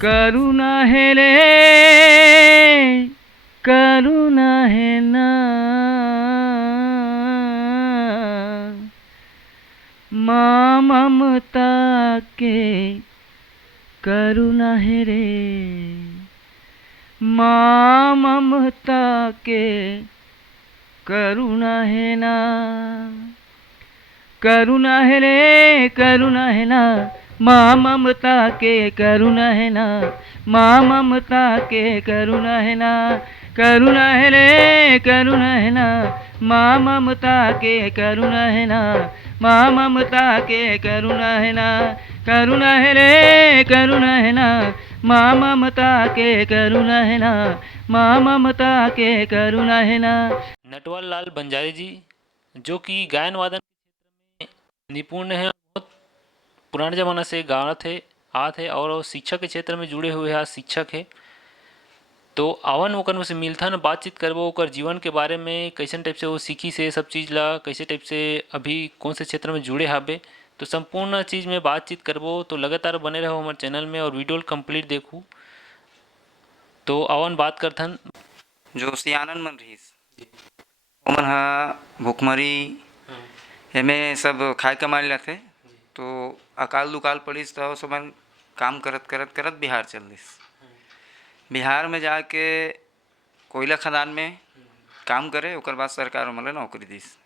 करुणा है रे करुणा है ना माँ ममता के करुणा है रे माँ ममता के करुणा है ना करुणा है रे करुणा है ना माँ ममता के करुणा है ना माँ ममता के करुणा है ना करुणा है रे करुणा है ना माँ ममता के करुणा है ना माँ ममता के करुणा है ना करुणा है रे करुणा है ना माँ ममता के करुणा है ना माँ ममता के करुणा है ना। नटवर लाल बंजारे जी, जो कि गायन वादन में निपुण है, बहुत पुराने ज़माना से गा थे आ थे और वो शिक्षक के क्षेत्र में जुड़े हुए हैं, शिक्षक है। तो आवन ओकर से मिलथन बातचीत करबो ओकर जीवन के बारे में, कैसन टाइप से वो सीखी से सब चीज़ ला, कैसे टाइप से अभी कौन से क्षेत्र में जुड़े हाबे, तो संपूर्ण चीज़ में बातचीत करबो। तो लगातार बने रहो हमारे चैनल में और वीडियो कंप्लीट देखू। तो आवन बात करथन जो सियानन मन रहीस ओमन ह भुखमरी एमे सब खाए कमाए लाथे। तो अकाल दुकाल पड़िस तो सबन काम करत करत करत बिहार चल दिस। बिहार में जाके कोयला खदान में काम करे, ओकर बाद सरकार ओमन ला नौकरी दिस।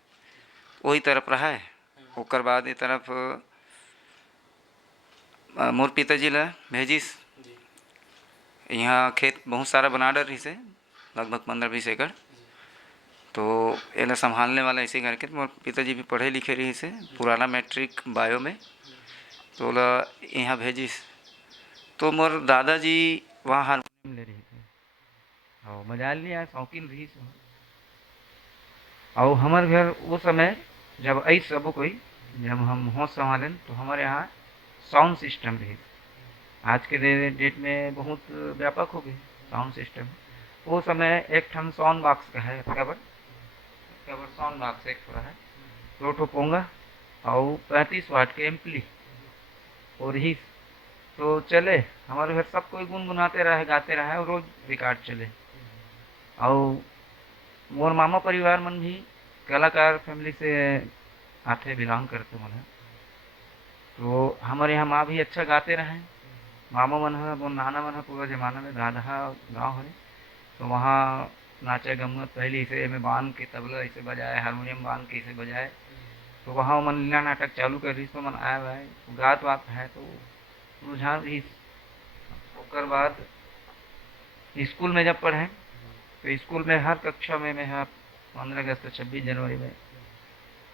वही तरफ रहा है। ओकर बाद ये तरफ मोर पिताजी ला भेजिस। यहाँ खेत बहुत सारा बना डर रही से, लगभग 15-20 एकड़। तो एला संभालने वाला ऐसे करके मोर पिताजी भी पढ़े लिखे रही से, पुराना मैट्रिक बायो में। तो ला यहाँ भेजिस। तो मोर दादाजी वहाँ हारमोनियम ले रही थे और मजा लिया शौकीन रही सो। और हमारे घर वो समय जब आई सब कोई जब हम होश संभालन तो हमारे यहाँ साउंड सिस्टम रही। आज के डेट में बहुत व्यापक हो गए साउंड सिस्टम। वो समय एक ठन साउंड बॉक्स का है, कवर कवर साउंड बॉक्स एक थोड़ा है, 2 ठो पोंगा और 35 वाट के एम्पली और ही तो चले। हमारे घर सब कोई गुनगुनाते रहे गाते रहे और रोज रिकॉर्ड चले। और मोर मामा परिवार मन भी कलाकार फैमिली से आते बिलोंग करते मन। तो हमारे यहाँ माँ भी अच्छा गाते रहे। मामा मन है वो नाना मन है पूरा जमाना में राधा गाँव है। तो वहाँ नाचे गम्मत पहले इसे में बांध के तबला इसे बजाए, हारमोनियम बांध के इसे बजाए। तो वहाँ मन लीला नाटक चालू कर रही तो मन आया भाई गात वात है तो रुझान रही। ओकर बाद स्कूल में जब पढ़े तो स्कूल में हर कक्षा में मैं 15 अगस्त 26 जनवरी में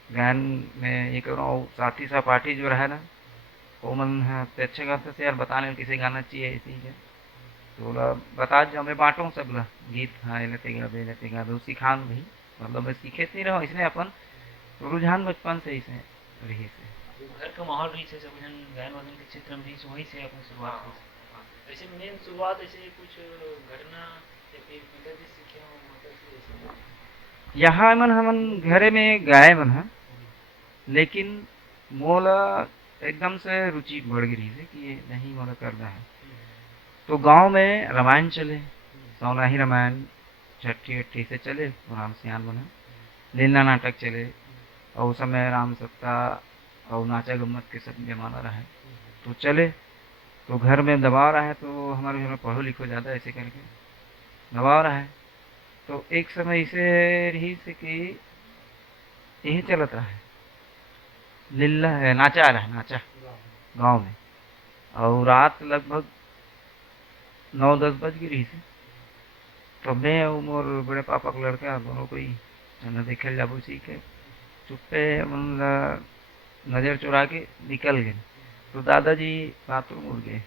गायन में ये करो। और साथी सहपाठी जो रहा ना वो मन है अच्छे गाते से यार बताने किसे गाना चाहिए इसी है। तो बोला बता जो मैं बांटूँ सब ला गीत हाँ लेते गा दो सिखान भाई, मतलब मैं सीखे थे रहो इसने अपन रुझान बचपन से इसे रही से। घर का माहौल रही से सब जन गायन वादन के क्षेत्र में रही से, वहीं से अपनी शुरुआत हुई। ऐसे मेन शुरुआत ऐसे कुछ घटना या फिर पिताजी सीखे हो माता से ऐसे? यहाँ मन हमन घरे में गाय मन है, लेकिन मोला एकदम से रुचि बढ़ गई है कि ये नहीं मोला करना है। तो गांव में रामायण चले, सौनाही रामायण छठी अट्ठी से चले, राम सियान बना लीला नाटक चले। और उस समय राम सत्ता और नाचा गम्मत के सब जमाना रहा है तो चले। तो घर में दबाव रहा है तो हमारे घर में पढ़ो लिखो ज़्यादा ऐसे करके दबाव रहा है। तो एक समय इसे रही से कि यही चलत रहा है लीला नाचा रहा है नाचा गांव में। और रात लगभग 9-10 बज गई रही से। तो मैं और मोर बड़े पापा का लड़का दोनों कोई न देखे जाबो सीखे चुप्पे मतलब नज़र चुरा के निकल गए। तो दादाजी बाथरूम उड़ गए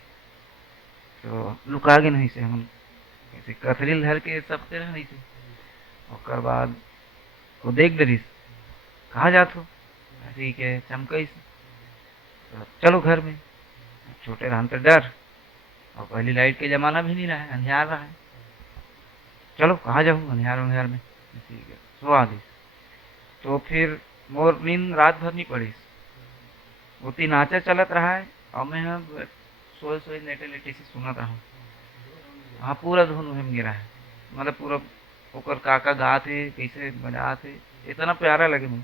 तो लुका गए नहीं से हम ऐसे कथरिल धर के सबते रह नहीं से। और बाद वो देख डरिस कहाँ जात हो ऐसे के चमकई तो चलो घर में। छोटे रहन तो डर और पहली लाइट के ज़माना भी नहीं रहा है, अंधियार रहा है। चलो कहाँ जाऊँ अंधियार अंधियार में ठीक है सो आ गई। तो फिर मोर नींद रात भर नहीं पड़ी, उतनी नाचा चलत रहा है और मैं सोए सोए लेटे लेटे से सुनत रहूँ। हाँ पूरा धुन उहिम गिरा है, मतलब पूरा ओकर काका गात है कैसे बजात है, इतना प्यारा लगे मुझे,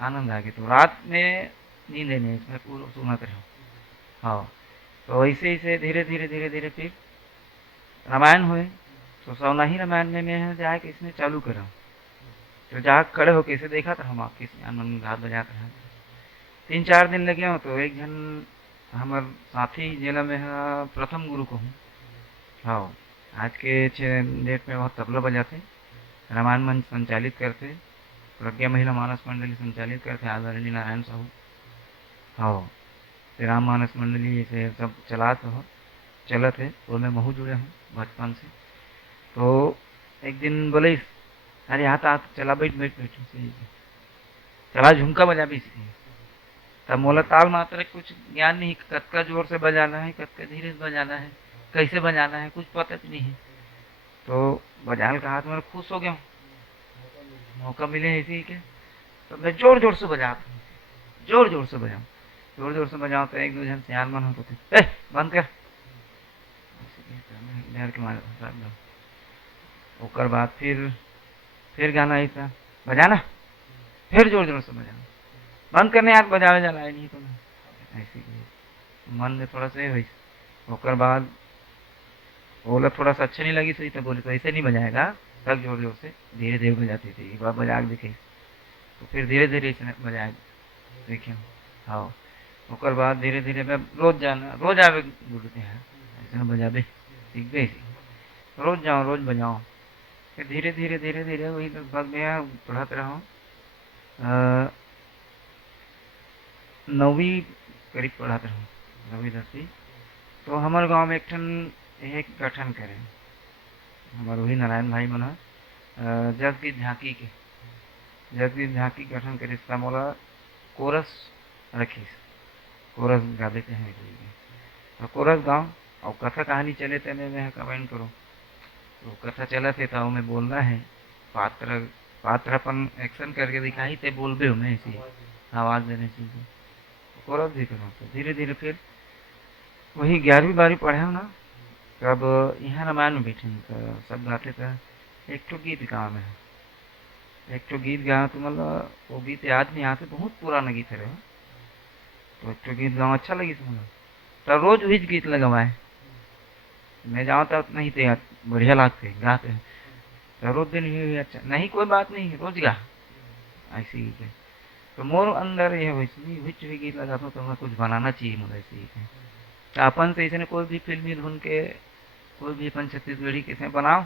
आनंद आ गया। तो रात में नींद नहीं इसमें पूरा सुनत रहो। हाँ तो ऐसे ऐसे धीरे धीरे धीरे धीरे फिर रामायण हुए। तो सौनाही रामायण में मैं जाके इसमें चालू करा, तो जहाँ खड़े होके इसे देखा था हम आपके मन घात बजाते हैं। 3-4 दिन लगे हो तो एक जन हमार साथी जिला में है प्रथम गुरु को हूँ। हाँ आज के डेट में बहुत तबला बजाते, रामायण मंच संचालित करते, प्रज्ञा महिला मानस मंडली संचालित करते आदरणीय नारायण साहू। हाँ श्री राम मानस मंडली से सब चलाते हो चलत है और मैं महू जुड़े हूँ बचपन से। तो एक दिन बोले अरे हाथ हाथ चला बैठ बैठ बैठ सही है। चला झुमका बजा भी सीखे, तब मोला ताल मात्रा कुछ ज्ञान नहीं, कद जोर से बजाना है कद धीरे से बजाना है कैसे बजाना है कुछ पता नहीं है। तो बजाने का हाथ मेरा खुश हो गया, मौका मिले ऐसे ही के तो मैं जोर जोर से बजाता हूँ, जोर जोर से बजाऊँ, जोर जोर से बजाऊँ तो एक दो जन सियान मन होते थे बंद कर डर के मारे। ओकर बाद फिर गाना ऐसा बजाना, फिर जोर जोर से बजाना, बंद करने यार बजावे जाला है नहीं तो ऐसे मन में थोड़ा सा हुई। ओकर बाद बोला थोड़ा सा अच्छा नहीं लगी सही, तो बोले तो ऐसे नहीं बजाएगा, तब जोर जोर से धीरे धीरे बजाती थी। एक बार बजा के देखे तो फिर धीरे धीरे इसने बजाए देखे। हाँ ओकर बाद धीरे धीरे मैं रोज आवे गुरु के यहाँ ऐसे बजाबे सीख गए, रोज जाओ रोज बजाओ। फिर धीरे धीरे धीरे धीरे वही लगभग मैं पढ़ाते रहा 9वीं करीब पढ़ाते रहा, 9वीं-10वीं। तो हमारे गांव में एक ठन एक गठन करे हमारे वही नारायण भाई मन जगदीप झांकी गठन करे इसका मोला कोरस रखीस, कोरस गावे के हैं तो कोरस गाँव और कथा कहानी चले तेने में कमेंट करो। तो कथा चला थे तो मैं बोलना है पात्र अपन एक्शन करके दिखाई थे बोल भी मैं ऐसी आवाज़ देने चाहिए कोरस भी करो। तो धीरे धीरे फिर वही 11वीं-12वीं पढ़े हो ना, तब यहाँ रामायण में बैठे तो सब गाते थे। एक तो गीत गाँव में एक तो गीत गाँव तो मतलब वो गीत याद नहीं आते, बहुत पुराना गीत है। तो एक तो गीत गाँव अच्छा लगी मतलब, तो रोज वही गीत लगवाए, मैं जाऊँ तो नहीं थे यार बढ़िया लगते गाते हैं तो रोज दिन ही अच्छा नहीं कोई बात नहीं रोज गा ऐसी गीत है। तो मोर अंदर ये वैसे भी गीत लगाता तो मैं कुछ बनाना चाहिए मुझे ऐसे ही तो अपन से इसने कोई भी फिल्मी धुन के कोई भी अपन छत्तीसगढ़ी कैसे बनाओ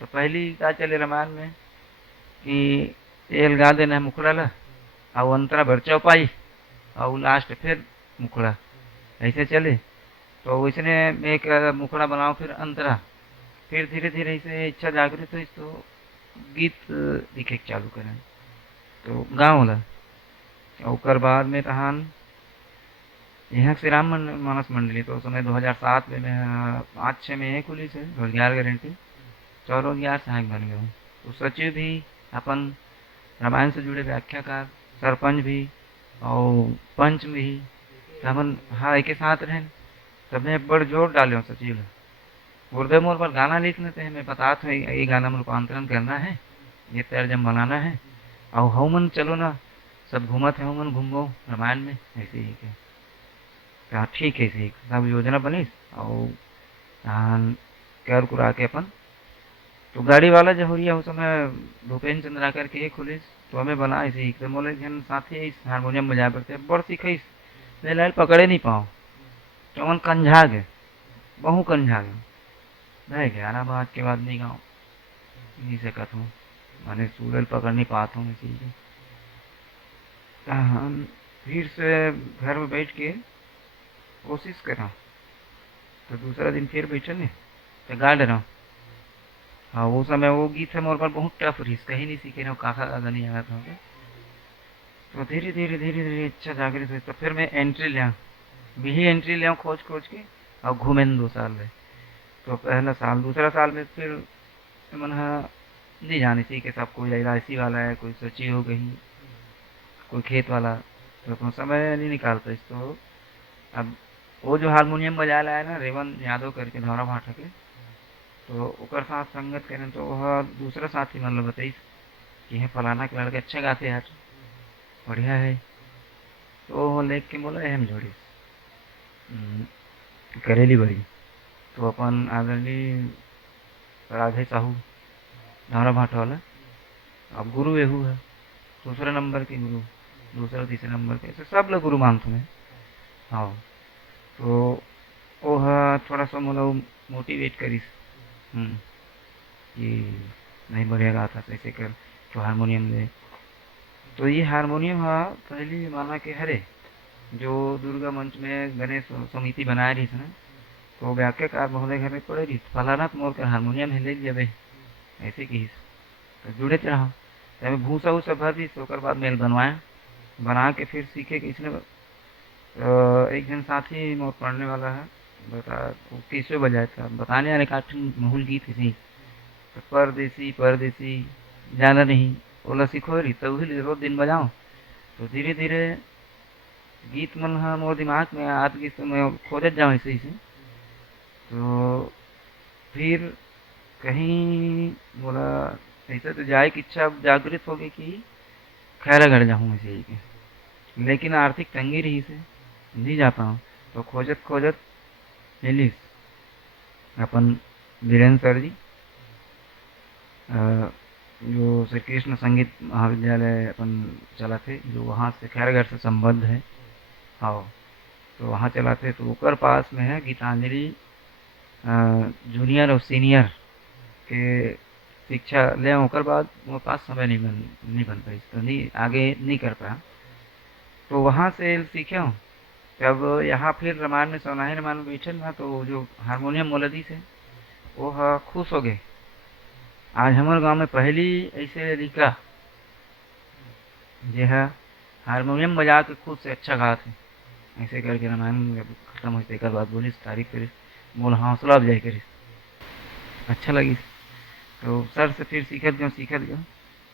तो पहली क्या चले रामायण में कि तेल गा देना है मुखड़ा ला और अंतरा भर चौपाई और लास्ट फिर मुखड़ा ऐसे चले। तो वैसने एक मुखड़ा बनाओ फिर अंतरा, फिर धीरे धीरे ऐसे इच्छा जागृत हुई तो गीत लिखे चालू करें तो गाँव ला। और बाद में तहान यहाँ श्री राम मानस मंडली तो समय 2007 में मैं 5-6 में खुली से रोजगार गारंटी स्वरोजगार सहायक बन गया हूँ। तो सचिव भी अपन रामायण से जुड़े व्याख्याकार सरपंच भी और पंच भी अपन हाँ एक साथ रहें तब मैं बड़ जोर डाले हूँ सचिव गुरुदेव मोर पर गाना लिख लेते हैं, मैं बताता हूँ ये गाना में रूपांतरण करना है ये तर्जम बनाना है और हूमन चलो ना सब घूमत है हूमन घूमो रामायण में ऐसे ही के कहा ठीक है ऐसे ही सब योजना बनी और कर कुरा के अपन तो गाड़ी वाला जहूरिया उस समय भूपेन्द्र चंद्राकर के खुलिस तो हमें बना ऐसे ही तो बोले जन साथी हारमोनियम बजा करते बड़ सीखिस ले लाल पकड़े नहीं पाओ तो मन कंझा गए बहु कंझा गए रह गया ना बात के बाद नहीं गाँव नहीं सकत हूँ मैंने सूरल पकड़ नहीं पाता हूँ इसी फिर से घर में बैठ के कोशिश करा तो दूसरा दिन फिर बैठे ने तो गा रहा। हाँ वो समय वो गीत है मोर पर बहुत टफ रही कहीं नहीं सीखे ना काका ज़्यादा नहीं आया था तो धीरे धीरे धीरे धीरे इच्छा जागृत हुई तो फिर मैं एंट्री लिया भी एंट्री लिया खोज खोज के और घूमे 2 साल में। तो पहला साल दूसरा साल में फिर मन नहीं जाने चाहिए कि सब कोई एल वाला है कोई सचिव हो गई कोई खेत वाला तो समय नहीं निकालता इस तो अब वो जो हारमोनियम बजा लाया ना रेवन यादव करके धौरा भाटा के, तो ओकर साथ संगत करें तो वह दूसरा साथी मतलब बताई कि है फलाना के लड़के अच्छा गाते यार, बढ़िया है। तो वो लेख के बोला अहम जोड़ी करेली बड़ी। तो अपन आदरणीय राधे साहू धौरा भाटा वाला अब गुरु एहू है, दूसरे नंबर के गुरु, दूसरा तीसरे नंबर के ऐसे सब लोग गुरु मानते हैं। हाँ, तो वो थोड़ा सा मतलब मोटिवेट करीस कि नहीं बढ़िया गाता ऐसे कर तो हारमोनियम दे। तो ये हारमोनियम पहली माना के हरे जो दुर्गा मंच में गणेश समिति बनाए रही ना, तो व्याख्याकार महोदय घर में पड़े रही फलाना मोर कर हारमोनियम है ले जबे ऐसे की तो जुड़े रहा। तब भूसा वूसा भर दी तो बाद मेल बनवाया, बना के फिर सीखे कि इसने एक जन साथी मोर पढ़ने वाला है बता वो कैसे बजाया था बताने वाले काठन महूल गीत थी तो परदेसी परदेसी जाना नहीं बोला सीखो रही तो वही रोज दिन बजाओ। तो धीरे धीरे गीत मन मोर दिमाग में आज गीत तो मैं खोजत जाऊँ ऐसे ही से। तो फिर कहीं बोला ऐसा तो जाए की इच्छा जागृत हो गई कि खैरागढ़ जाऊँ ऐसे ही के, लेकिन आर्थिक तंगी रही से नहीं जा पाऊँ। तो खोजत खोजत मिली अपन वीरेंद्र सर जी जो श्री कृष्ण संगीत महाविद्यालय अपन चलाते जो वहाँ से खैरागढ़ से संबद्ध है। हाँ, तो वहाँ चलाते तो ओकर पास में है गीतांजलि जूनियर और सीनियर के शिक्षा ले ओकर बाद वो पास समय नहीं बन पाई तो नहीं आगे नहीं कर पाया। तो वहाँ से सीखे हूँ। जब यहाँ फिर रामायण में सोनाही रामायण में बैठे ना तो जो हारमोनियम मोलदी से वो खुश हो गए। आज हमारे गांव में पहली ऐसे लड़का जो है हारमोनियम बजा के खुद से अच्छा गा थे ऐसे करके रामायण जब खत्म होते एक बात बोली तारीफ करी बोल हौसला अफजाई करी अच्छा लगी। तो सर से फिर सीखत गया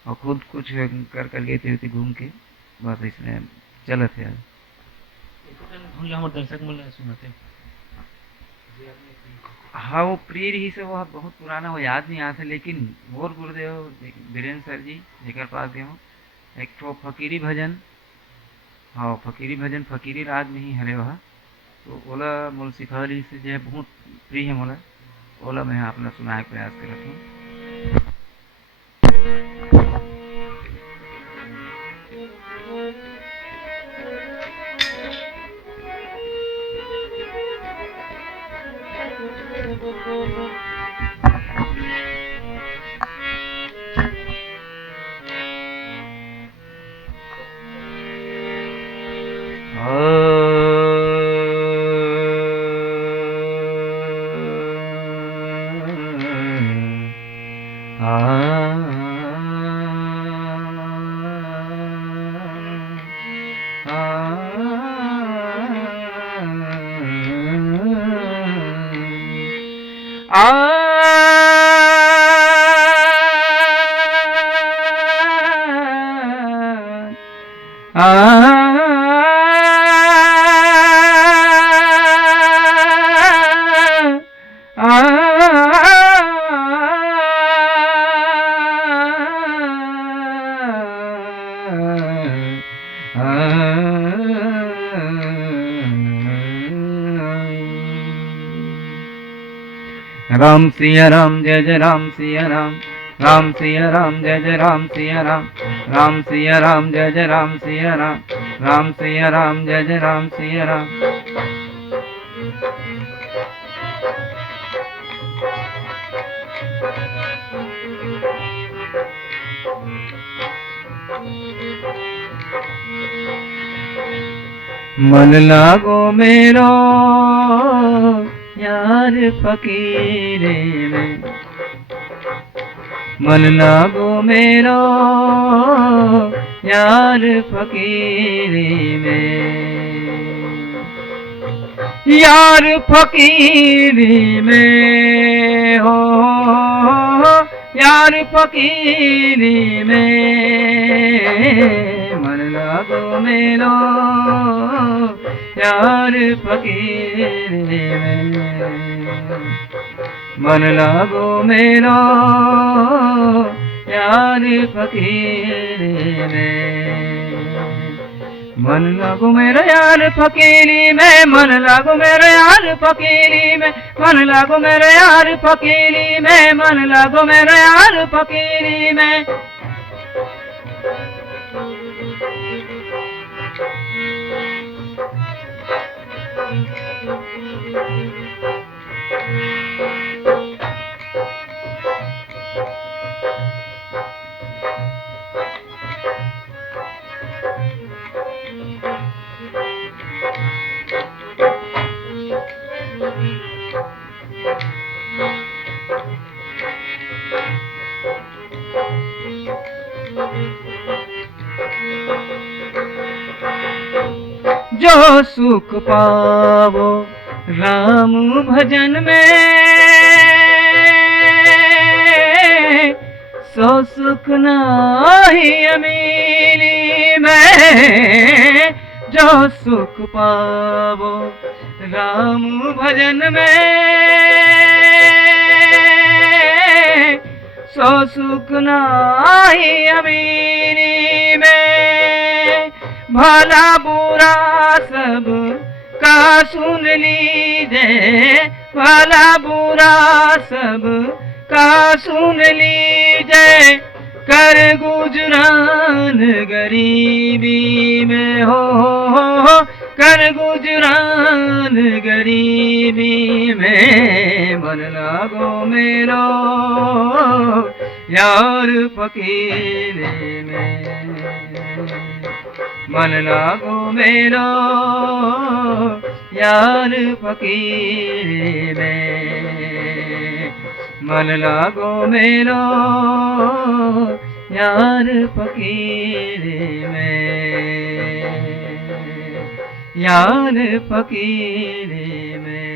और खुद कुछ कर गए थे घूम के बस इसमें चलत है। दर्शक मन सुनाते हाँ वो प्रिय रही से वो बहुत पुराना वो याद नहीं आता लेकिन मोर गुरुदेव वीरेंद्र सर जी जेकर पास गए हो एक तो फकीरी भजन। हाँ फकीरी भजन फकीरी राग में ही हरे वह तो ओला मोल सिखा रही से जो है बहुत प्रिय है मोला ओला मैं अपना सुनाए प्रयास करता हूँ। राम सिया राम जय जय राम सिया राम राम सिया राम जय जय राम सिया राम राम सिया राम जय जय राम सिया राम राम सिया राम जय जय राम सिया राम। मन लागो मेरो यार फकीरे में मन लागो मेरो यार फकीरे में यार फकीरी में हो यार फकीरी में मन लागो मेरो यार फकीर में मन लागो मेरा यार फकीर में मन लागो मेरा यार फकीरी में मन लागो मेरा यार फकीरी में मन लागो मेरा यार फकीरी में मन लागो मेरा यार फकीरी में जो सुख पावो राम भजन में सो सुख नाही अमीरी में जो सुख पावो राम भजन में सो सुख नाही अमीरी में भला बुरा सब का सुन लीजिए भला बुरा सब का सुन लीजिए कर गुजरान गरीबी में हो कर गुजरान गरीबी में मन लागो मेरो यार फकीर में मन लागो मेरो यार फकीर में मन लागो मेरो यार फकीर में यार फकीर में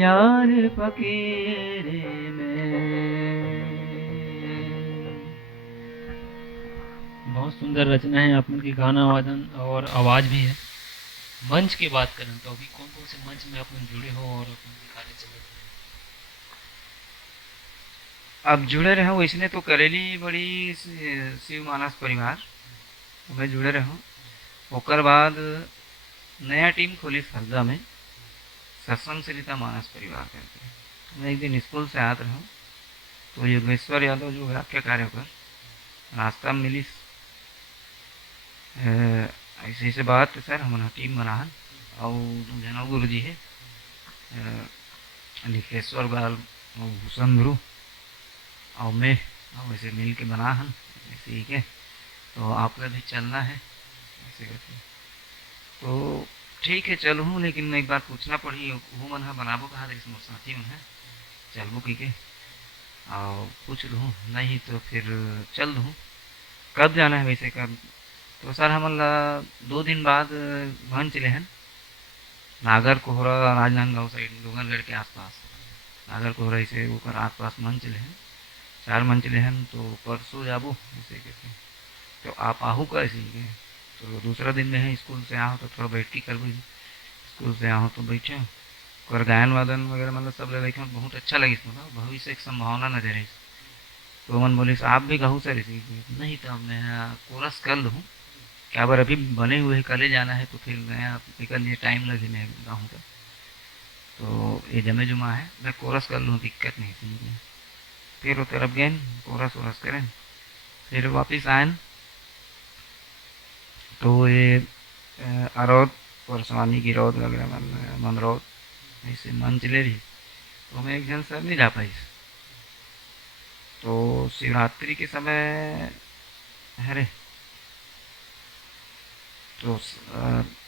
यार फकीर में। बहुत सुंदर रचना है अपन की, गाना वादन और आवाज़ भी है। मंच की बात करें तो अभी कौन कौन से मंच में अपन जुड़े हो और अपन के कार्य चल रहे हैं? अब जुड़े रहो इसने तो करेली बड़ी शिव मानस परिवार में जुड़े रहो। ओकर बाद नया टीम खोली हरदा में सत्संग सरिता मानस परिवार करके। मैं एक दिन स्कूल से आते रहो तो योगेश्वर यादव जो व्याख्या कार्य कर रास्ता में मिली ऐसे ऐसे बात सर हमारा टीम बनाहन और जना गुरु जी है लिखेश्वर बाल और भूषण गुरु और मैं और वैसे मिल के बनाहन ऐसे ही के तो आपका भी चलना है ऐसे करके। तो ठीक है चल हूँ, लेकिन एक बार पूछना पड़ी वो मन है बनाबो कहा इसमें साथी मन है चलबो की के और पूछ लूँ नहीं तो फिर चल दूँ। कब जाना है वैसे कब? तो सर हम 2 दिन बाद भन चले हैं नागर कोहरा राजनांदगांव साइड डोंगरगढ़ के आसपास नागर कोहरा से ऊपर आसपास मन चले हैं 4 मन चले हैं। तो परसों जाबो ऐसे कहते हैं तो आप आहू का ऐसे ही तो दूसरा दिन में है स्कूल से आओ तो थोड़ा बैठ के कर स्कूल से आओ तो बैठे और गायन वादन वगैरह मतलब सब देखे बहुत अच्छा लगे इसमें भविष्य एक संभावना नजर है। तो मन बोले आप भी कहूँ सर इसी नहीं तो मैं कोरस कर लूँ क्या बार अभी बने हुए कल जाना है तो फिर नया निकल लिए टाइम लगे मैं गाँव का तो ये जमे जुमा है मैं कोरस कर लूँ दिक्कत नहीं थी। फिर वो तरफ गए कोरस वोरस करें फिर वापिस आए तो ये अरौद परसवानी की रौद वगैरह मनरौद ऐसे मन चले रही तो मैं एक जन सर नहीं जा पाई। तो शिवरात्रि के समय अरे तो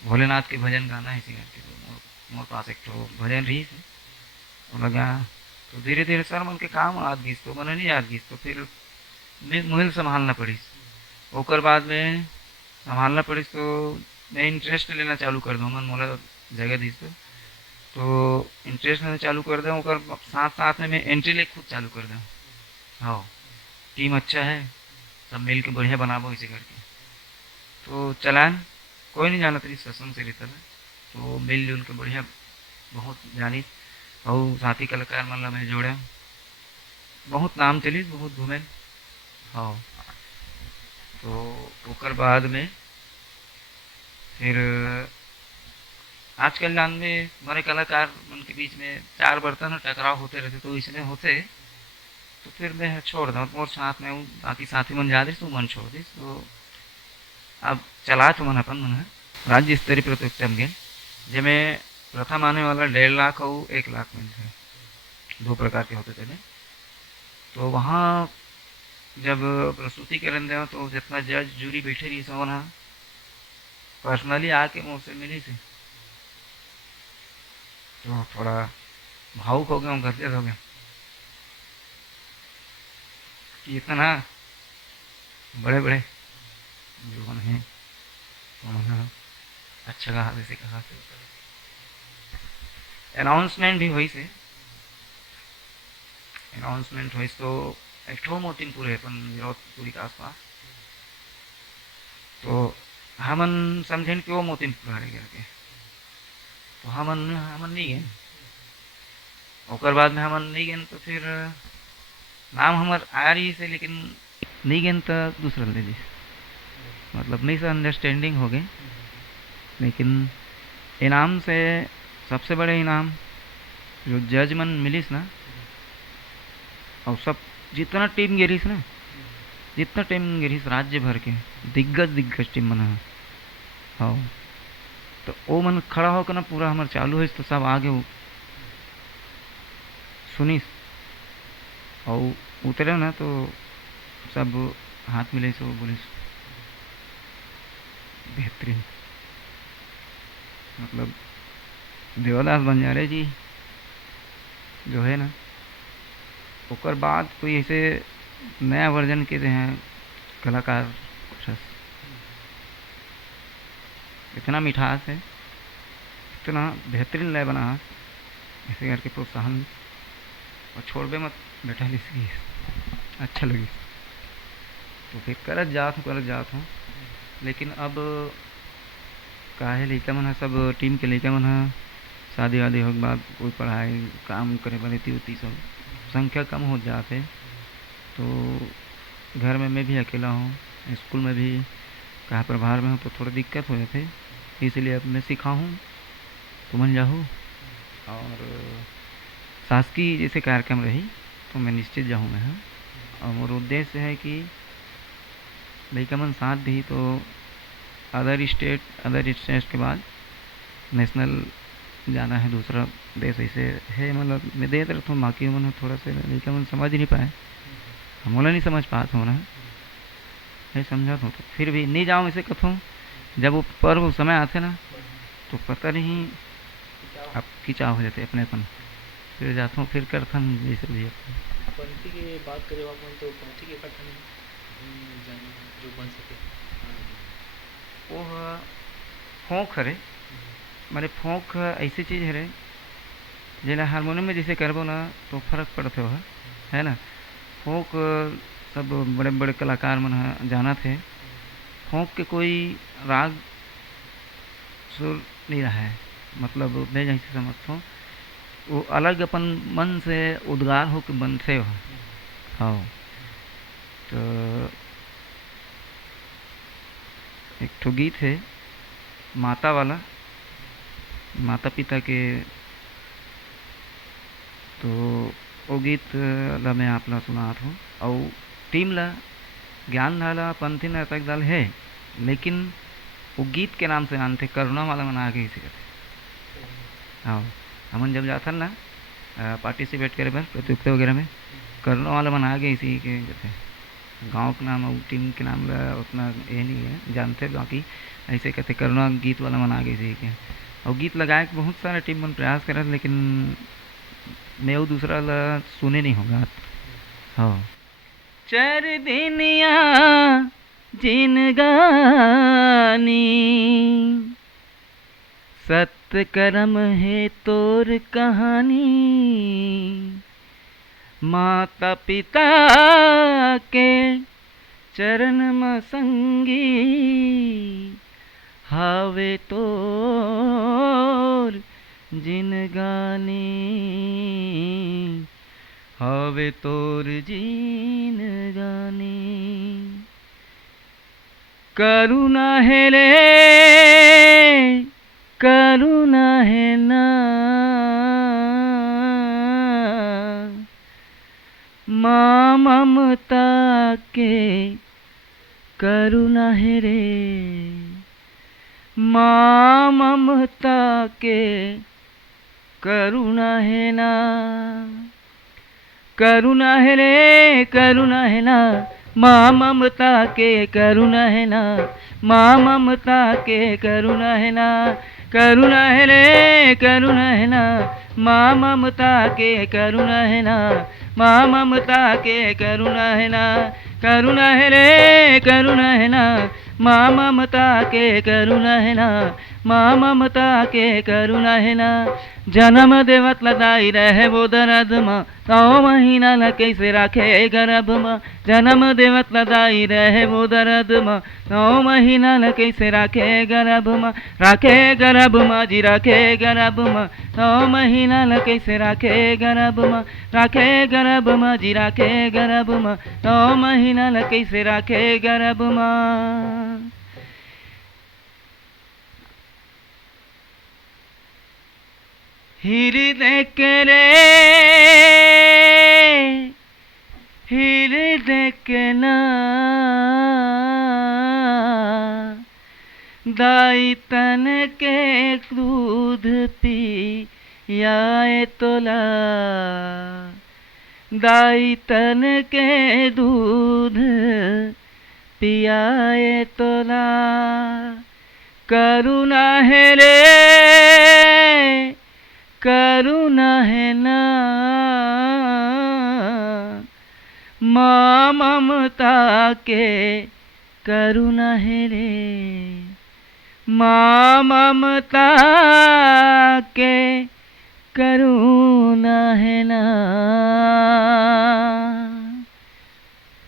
भोलेनाथ के भजन गाना है इसी करके तो मोर पास एक तो भजन रही थी तो लगा तो धीरे धीरे सर मन के काम याद गीस तो मन नहीं याद गीस तो फिर मुहिल संभालना पड़ी। ओकर बाद में संभालना पड़ी तो मैं इंटरेस्ट लेना चालू कर दूँ मन मोला जगह दी तो इंटरेस्ट लेना चालू कर दूँ और साथ साथ में मैं एंट्री ले खुद चालू कर दूँ। हाँ टीम अच्छा है सब मिल के बढ़िया बनाबो इसे करके तो चलान कोई नहीं जानत रही सत्संग से रीता तो मिलजुल के बढ़िया बहुत जानी और साथी कलाकार मन ला मैं जोड़े बहुत नाम चलिस बहुत घूमे। हाँ तो ओकर बाद में फिर आजकल जान में हमारे कलाकार उनके बीच में चार बर्तन टकराव होते रहते तो इसमें होते तो फिर मैं छोड़ दूँ मोर साथ में हूँ बाकी साथी मन जा दिस तो मन छोड़ दिस तो अब चला तो मन अपन मन राज्य स्तरीय प्रतियोगिता में गेल जिसमें प्रथम आने वाला 1.5 लाख और 1 लाख में थे 2 प्रकार के होते थे ने। तो वहाँ जब प्रस्तुति करन दे तो जितना जज जूरी बैठे रही सब वहाँ पर्सनली आके मुझसे मिली थी तो थोड़ा भावुक हो गया हूँ गदगद हो गया कि इतना बड़े बड़े जो हैं उन्होंने अच्छा कहा जैसे कहा से अनाउंसमेंट भी हुई से अनाउंसमेंट हुई तो एक ठो मोटिन पूरे अपन विरोध पूरी के आसपास तो हमन समझें कि वो मोतिन पूरा रह गया के तो हमन हमन नहीं गए ओकर बाद में हमन नहीं गए तो फिर नाम हमार आ रही से लेकिन नहीं गए तो दूसरा ले दी मतलब नहीं से अंडरस्टैंडिंग हो गई लेकिन इनाम से सबसे बड़े इनाम जो जज मन मिलीस ना और सब जितना टीम गिरीस ना जितना टीम गिरीस राज्य भर के दिग्गज टीम मन हाँ तो वो मन खड़ा होकर ना पूरा हमार चालू है तो सब आगे सुनिस और उतरे ना तो सब हाथ मिले सो बोलिस बेहतरीन मतलब देवदास बंजारे जी जो है ना ओकर बाद कोई ऐसे नया वर्जन के हैं कलाकार रस इतना मिठास है इतना बेहतरीन लय बना ऐसे करके प्रोत्साहन और छोड़ बे मत बैठा लिसी अच्छा लगी तो फिर करत जात हूँ लेकिन अब काहे लड़का मन सब टीम के लड़का मन शादी वादी हो बाद कोई पढ़ाई काम करे वाले उती सब संख्या कम हो जाते तो घर में मैं भी अकेला हूँ स्कूल में भी कहाँ प्रभार में हूँ तो थोड़ा दिक्कत हो जाते इसलिए अब मैं सीखा हूँ तो मन जाऊँ और शासकीय जैसे कार्यक्रम रही तो मैं निश्चित जाऊँ मैं और मोर उद्देश्य है कि लड़का मन साथ दी तो अदर स्टेट के बाद नेशनल जाना है दूसरा देश ऐसे है मतलब मैं दे रहता हूँ बाकी मन थोड़ा सा लड़का मन समझ नहीं पाए हम नहीं समझ पाता हूँ ना नहीं समझा तो फिर भी नहीं जाऊँ ऐसे कथूँ जब वो पर्व समय आते ना तो पता नहीं अब खिंचाव हो जाते अपनेपन फिर जाता हूँ फिर करता हूँ जैसे भी पंथी की बात करें अपन तो पंथी के कथन जो बन सके वो फोक हरे मारे फोक ऐसी चीज़ है रे जेला हारमोनियम में जैसे करबो ना तो फर्क पड़ते हो है ना फोक सब बड़े बड़े कलाकार मन जाना थे फोक के कोई राग सुर नहीं रहा है मतलब मैं जैसे समझता हूँ वो अलग अपन मन से उद्गार हो के बनते हो हाँ तो एक ठो गीत है माता वाला माता पिता के तो वो गीत ला मैं आप ला सुनात हूँ और टीम ला ज्ञान डाला पंथी नाटक दल है लेकिन वो गीत के नाम से आनते करुणा वाला मना आगे इसे कहते हाँ हमन जब जाता ना पार्टिसिपेट करे बार प्रतियोगिता वगैरह में करुणा वाला मना आगे इसी के कहते गांव के नाम और टीम के नाम ला उतना ये नहीं है जानते बाकी ऐसे कहते करुणा गीत वाला मना आगे इसी के और गीत लगाए के बहुत सारा टीम मन प्रयास करे लेकिन मैं वो दूसरा ला सुने नहीं होगा हाँ चर दिनिया जिनगानी सत्य कर्म है तोर कहानी माता पिता के चरण में संगी हावे तोर जिनगानी, हावे तोर जिनगानी। करुणा है रे करुणा है ना, माँ ममता के करुणा है रे, माँ ममता के करुणा है ना। करुणा है रे करुणा है ना, माँ ममता के करुणा है ना, माँ ममता के करुणा है ना। करुणा है रे करुणा है ना, माँ ममता के करुणा है ना, माँ ममता के करुणा है ना। करुणा है रे करुणा है ना, माँ ममता के करुणा है ना, माँ ममता के करुणा है ना। जन्म देवत लदाई रहे वो दर्द माँ, 9 महीना न कैसे राखे गर्भ माँ। जन्म देवत लदाई रहे वो दर्द माँ, 9 महीना न कैसे राखे गर्भ माँ। राखे गर्भ माँ जी राखे गर्भ माँ, 9 महीना न कैसे राखे गर्भ माँ। राखे गर्भ माँ जी राखे गर्भ माँ, 9 महीना न कैसे राखे गर्भ माँ। हृदय के रे हृदय के ना, दाई तन के दूध पी याए तोला, दाई तन के दूध पियाए तोला। करुणा है रे करुणा है ना, माँ ममता के करुणा है रे, माँ ममता के करुणा है ना।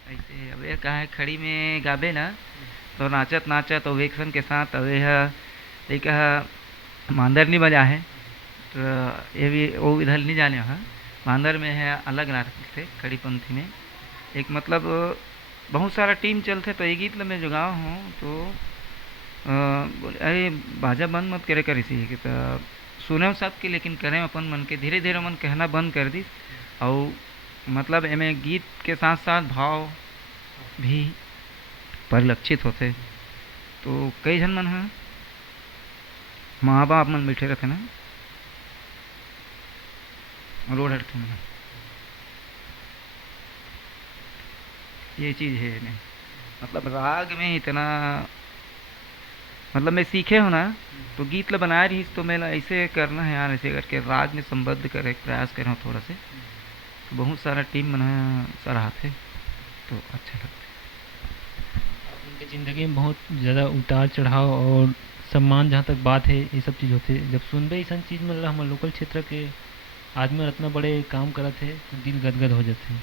ऐसे अब ये कहा है खड़ी में गाबे ना तो नाचत नाचत ओवेक्शन के साथ अब यह एक मांदर नहीं बजा है, तो ये भी वो इधर नहीं जाने वहाँ मांदर में है अलग नाटक से खड़ी पंथी में। एक मतलब बहुत सारा टीम चलते तो ये गीत में जो गाँव हूँ तो बोले अरे बाजा बंद मत करे कर इसी कि तो सुने सबके लेकिन करें अपन मन के धीरे धीरे मन कहना बंद कर दी। और मतलब एमें गीत के साथ साथ भाव भी परिलक्षित होते। तो कई जन मन है माँ बाप मन बैठे रहते ना रोड हटते मन, ये चीज़ है नहीं मतलब राग में इतना मतलब मैं सीखे हो ना तो गीत ला बना रही तो मैं ऐसे करना है यार, ऐसे करके राग में संबद्ध करे प्रयास कर रहा हूँ थोड़ा से। तो बहुत सारा टीम बना सराहते तो अच्छा लगता है। उनकी ज़िंदगी में बहुत ज़्यादा उतार चढ़ाव और सम्मान जहाँ तक बात है ये सब चीज़ होते जब सुनबे ऐसा चीज़ मतलब हमारे लोकल क्षेत्र के आदमी इतना बड़े काम करत है तो दिल गदगद हो जाते हैं।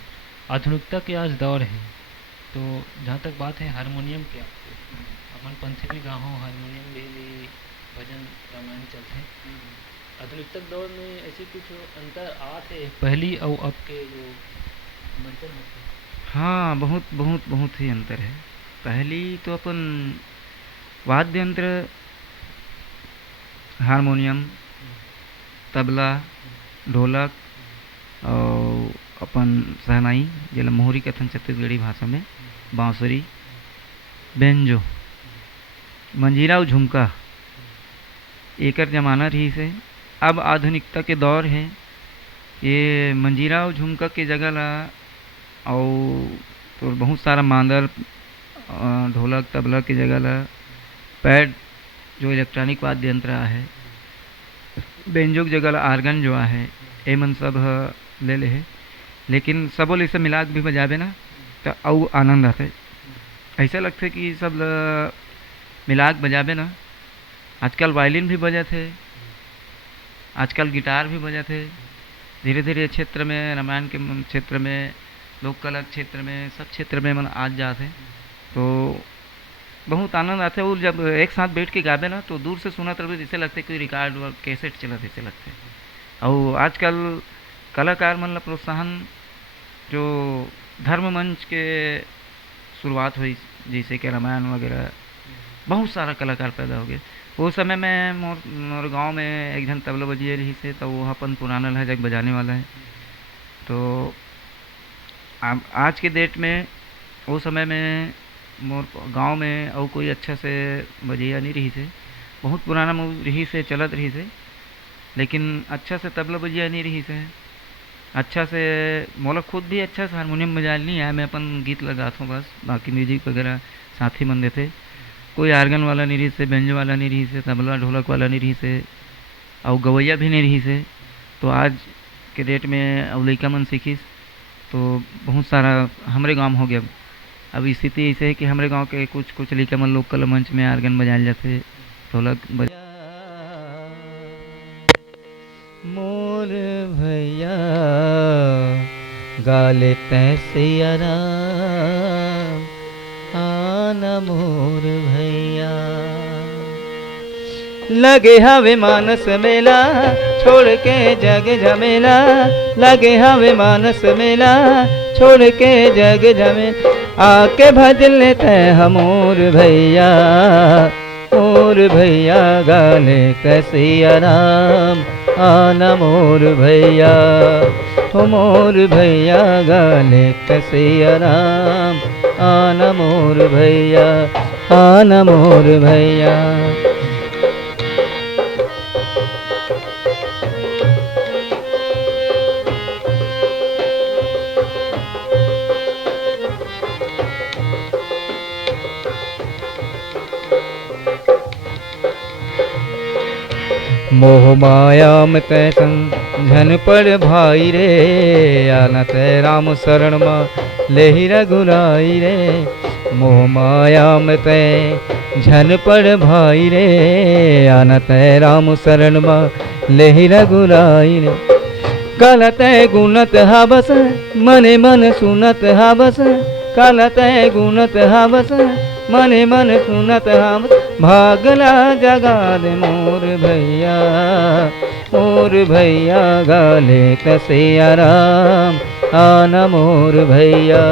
आधुनिकता के आज दौर है तो जहाँ तक बात है हारमोनियम के अपन पंथी भी गाँव हारमोनियम भी भजन रामायण चलते हैं। आधुनिकता दौर में ऐसे कुछ अंतर आते पहली और अब के जो मंचन होते। हाँ बहुत बहुत बहुत ही अंतर है। पहली तो अपन वाद्य यंत्र हारमोनियम तबला ढोलक और अपन सहनाई जिला मोहरी कथन छत्तीसगढ़ी भाषा में बांसुरी बेंजो मंजीरा और झुमका एकर जमाना रही से। अब आधुनिकता के दौर है ये मंजीरा और झुमका के जगह ला और तो बहुत सारा मांदर ढोलक तबला की जगह ला पैड जो इलेक्ट्रॉनिक वाद्य यंत्र है बेंजो की जगह ला आर्गन जो है ये मन सब ले ले है। लेकिन सबो ले सब मिला के भी बजाबे ना तो और आनंद आते ऐसा लगते कि सब मिला के बजाबे ना। आजकल वायलिन भी बजे थे आजकल गिटार भी बजे थे धीरे धीरे क्षेत्र में रामायण के क्षेत्र में लोक कला क्षेत्र में सब क्षेत्र में मन आज जाते तो बहुत आनंद आता है। वो जब एक साथ बैठ के गावे ना तो दूर से सुना तो जैसे लगते कोई रिकॉर्ड व कैसेट चला जैसे लगते। और आजकल कलाकार मन ला प्रोत्साहन जो धर्म मंच के शुरुआत हुई, जैसे कि रामायण वगैरह, बहुत सारा कलाकार पैदा हो गए। वो समय में मोर गांव में एक जन तबला बजिए रही से, तो वो अपन पुराना है जग बजाने वाला है। तो आज के डेट में वो समय में मोर गांव में और कोई अच्छा से बजैया नहीं रही से, बहुत पुराना रही से चलत रही से, लेकिन अच्छा से तबला बजिया नहीं रही से। अच्छा से मोला खुद भी अच्छा से हारमोनियम बजा नहीं है, मैं अपन गीत लगाता हूँ बस, बाकी म्यूजिक वगैरह साथी मन देते। कोई आर्गन वाला नहीं रही से, बेंजो वाला नहीं रही से, तबला ढोलक वाला नहीं रही से, और गवैया भी नहीं रही से। तो आज के डेट में अब लड़का मन सीखिस तो बहुत सारा हमारे गांव हो गया। अब स्थिति ऐसे है कि हमारे गांव के कुछ कुछ लड़का मन लोकल मंच में आर्गन बजाए जाते, ढोलक बजा। मोर भैया गाले तैसे आराम, आना मोर भैया। लगे हवे मानस मेला छोड़ के जग झमेला, लगे हवे मानस मेला छोड़ के जग झमेला, आके भज लेते हम मोर भैया। मोर भैया गाले कैसे आराम, आना मोर भैया। हो मोर भैया गाले कैसे आराम, आना मोर भैया, आना मोर भैया। मोह माया में तैसन झन पड़ भाई रे, आना तै राम शरण मा लेहि रघुराई रे। मोह माया में तै झन पड़ भाई रे, आना तै राम शरण मा लेहि रघुराई रे। काला तै गुणत हाबस मने मन सुनत हाबस, काला तै गुणत हाबस मने मन सुनत हम, भागला जगा दे मोर भैया। मोर भैया गाले कैसे आराम, आना मोर भैया।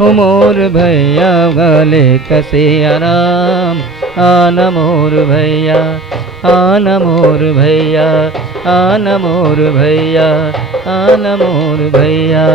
हो मोर भैया गाले कैसे आराम, आना मोर भैया, आना मोर भैया, आना मोर भैया, आना मोर भैया।